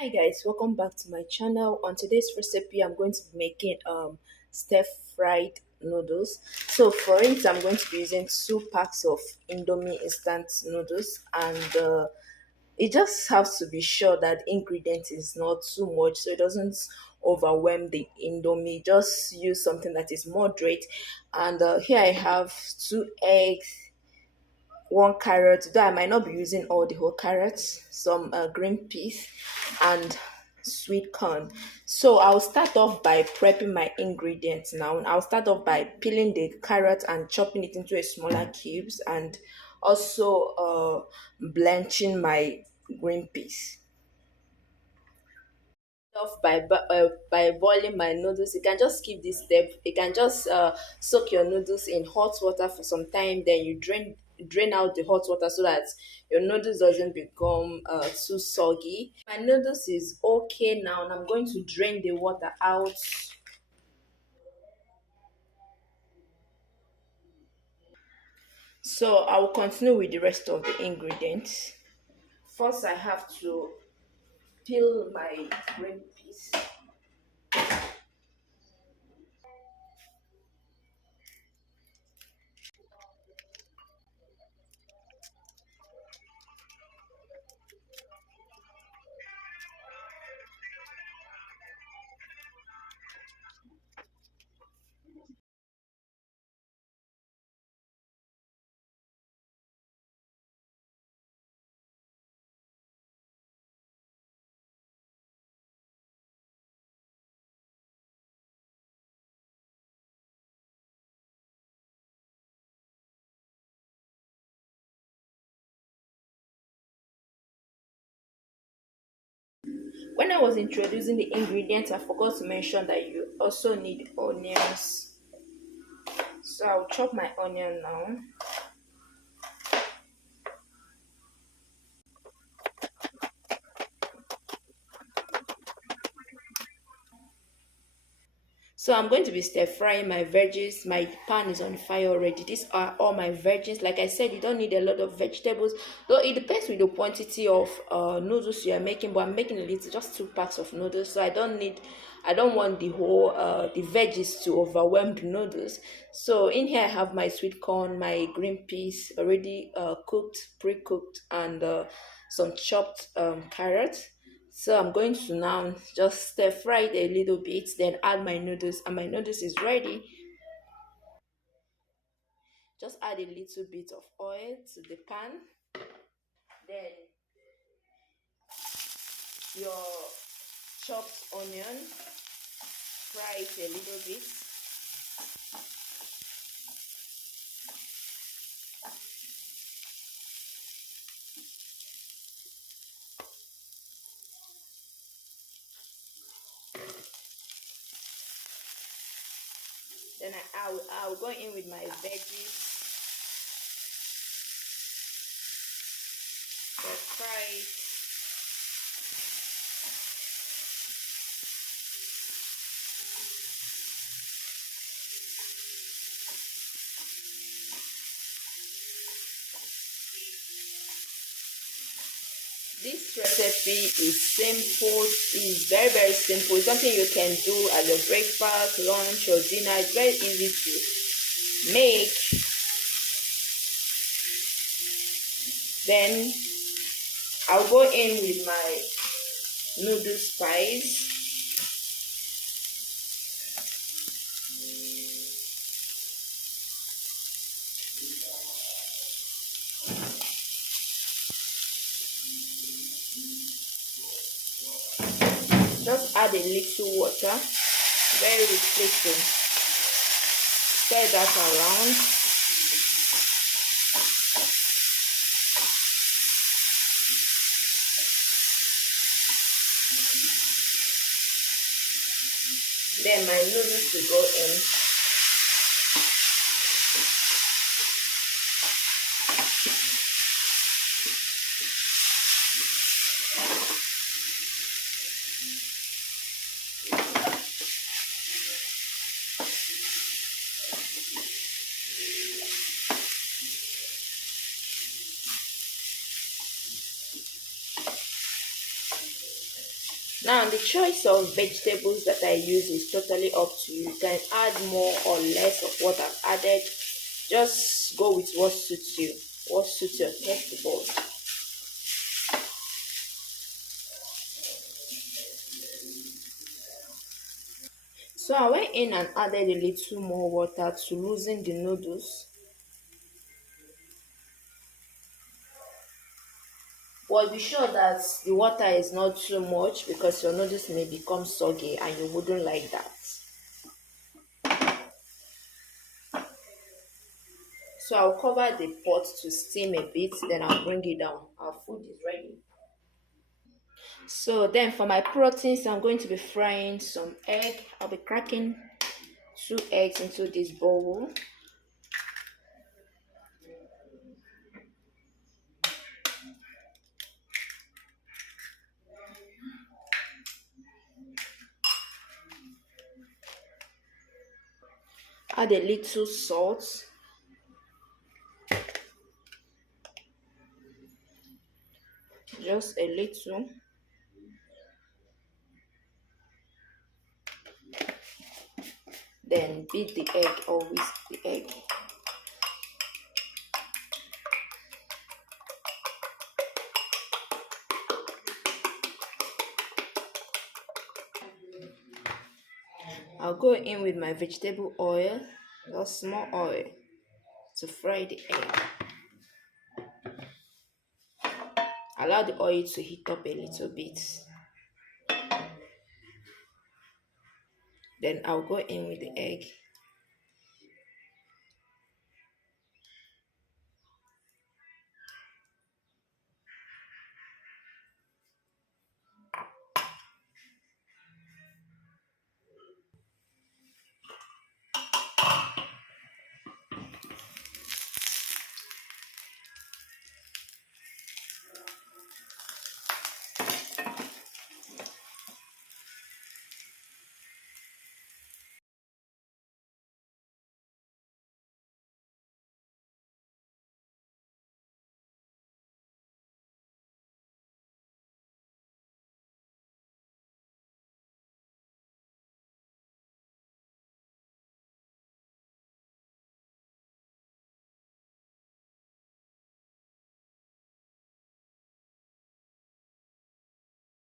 Hi guys, welcome back to my channel. On today's recipe, I'm going to be making stir fried noodles. So for it, I'm going to be using 2 packs of Indomie instant noodles, and it just has to be sure that ingredient is not too much, so it doesn't overwhelm the Indomie. Just use something that is moderate. And here I have 2 eggs, 1 carrot, though I might not be using all the whole carrots, some green peas, and sweet corn. So I'll start off by prepping my ingredients now. I'll start off by peeling the carrot and chopping it into a smaller cubes, and also blanching my green peas off by boiling my noodles. You can just skip this step. You can just soak your noodles in hot water for some time. Then you drain out the hot water so that your noodles doesn't become too soggy. My noodles is okay now, and I'm going to drain the water out. So I will continue with the rest of the ingredients. First, I have to peel my green peas. When I was introducing the ingredients, I forgot to mention that you also need onions. So I'll chop my onion now. So I'm going to be stir frying my veggies. My pan is on fire already. These are all my veggies. Like I said, you don't need a lot of vegetables. Though it depends with the quantity of noodles you are making. But I'm making a little, just 2 packs of noodles. So I don't want the whole the veggies to overwhelm the noodles. So in here I have my sweet corn, my green peas already cooked, pre-cooked, and some chopped carrots. So I'm going to now just stir fry it a little bit, then add my noodles, and my noodles is ready. Just add a little bit of oil to the pan. Then your chopped onion, fry it a little bit. Then I'll go in with my veggies, fry it. This recipe is simple, it's very simple. It's something you can do as a breakfast, lunch, or dinner. It's very easy to make. Then I'll go in with my noodle spice. Just add a little water, very little. Stir that around. Then my noodles to go in. Now, the choice of vegetables that I use is totally up to you. You can add more or less of what I've added. Just go with what suits you, what suits your taste buds. So I went in and added a little more water to loosen the noodles. But be sure that the water is not too much because your noodles may become soggy and you wouldn't like that. So I'll cover the pot to steam a bit, then I'll bring it down. Our food is ready. So then for my proteins, I'm going to be frying some egg. I'll be cracking 2 eggs into this bowl. Add a little salt, just a little. Then beat the egg or whisk the egg. I'll go in with my vegetable oil, just small oil, to fry the egg. Allow the oil to heat up a little bit. Then I'll go in with the egg.